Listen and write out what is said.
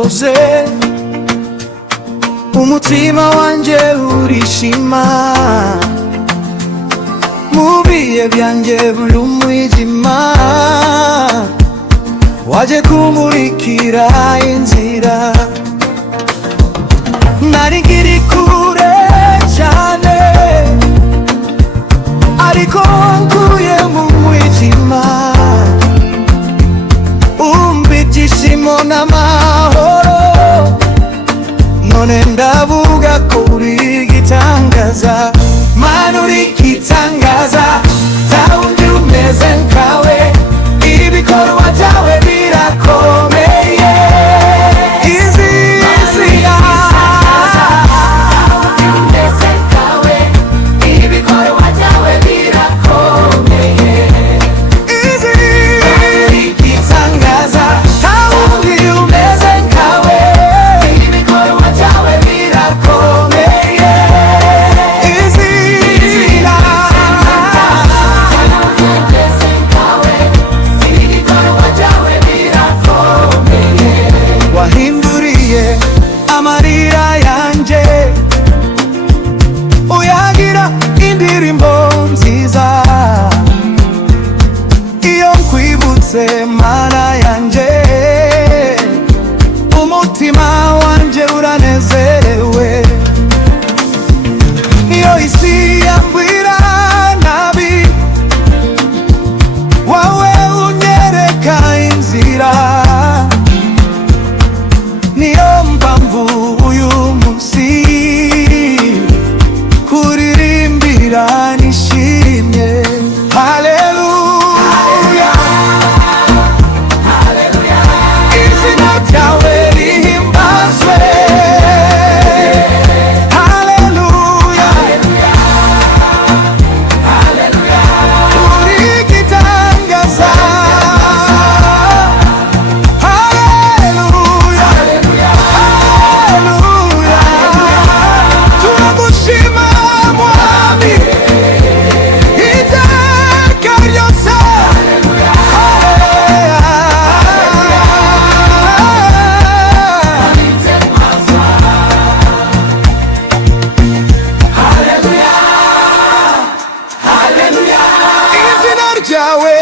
wakoze, umutima wanje urishima. Mu bihe byanje buri umwijima, waje kumurikira inzira. Nari nkiri kure cyane, ariko nkuye mu mwijima. Umva ibyishimo n'amahoro, none ndavuga ko uri igitangaza. Mana uri igitangaza, nta wundi umeze nkawe, ibikorwa byawe birakomeye. Amarira yanje uyagira indirimbo nziza, iyo nkwibutse Mana yanje, umutima wanje uranezerewe. Iyo isi yambwira nabi, wawe unyereka inzira. Niyo mpamvu uyu munsi kuririmbira nishimye. Haleluya, haleluya, izina ryawe rihimbazwe. Haleluya, haleluya, uri igitangaza. Ryawe